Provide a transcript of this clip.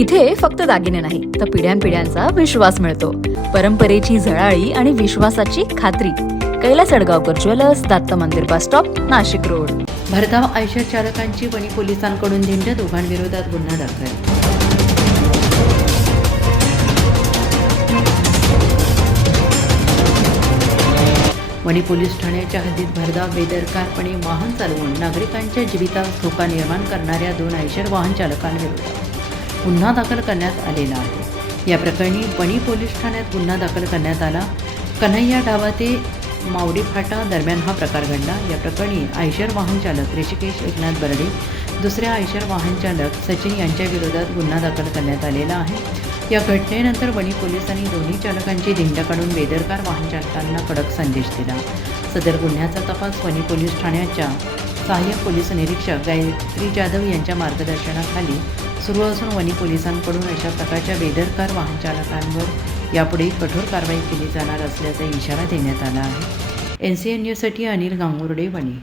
इथे फक्त दागिने नाही तर पिढ्यानपिढ्यांचा विश्वास मिळतो. परंपरेची झळाळी आणि विश्वासाची खात्री. कैलास अडगावकर ज्वेलर्स, दत्त मंदिर बस स्टॉप, नाशिक रोड. भरधाव आयशर चालकांची वणी पोलिसांकडून धिंड, दोघांविरोधात गुन्हा दाखल. वणी पोलीस ठाण्याच्या हद्दीत भरधाव बेदरकारपणे वाहन चालवून नागरिकांच्या जीवितास धोका निर्माण करणाऱ्या 2 आयशर वाहन चालकांविरोधात गुन्हा दाखल करण्यात आलेला आहे. या प्रकरणी वणी पोलीस ठाण्यात गुन्हा दाखल करण्यात आला. कन्हैया ढाबा ते मावडी फाटा दरम्यान हा प्रकार घडला. या प्रकरणी आयशर वाहन चालक ऋषिकेश एकनाथ बर्डे, दुसऱ्या आयशर वाहन चालक सचिन यांच्या विरोधात गुन्हा दाखल करण्यात आलेला आहे. या घटनेनंतर वणी पोलिसांनी दोन्ही चालकांची धिंड काढून बेदरकार वाहन चालकांना कडक संदेश दिला. सदर गुन्ह्याचा तपास वणी पोलीस ठाण्याच्या सहाय्यक पोलीस निरीक्षक गायत्री जाधव यांच्या मार्गदर्शनाखाली सुरू असून वणी पोलिसांकडून अशा प्रकारच्या बेदरकार वाहन चालकांवर यापुढे कठोर कारवाई केली जाणार असल्याचा इशारा देण्यात आला आहे. NCN न्यूजसाठी अनिल गांगुर्डे, वणी.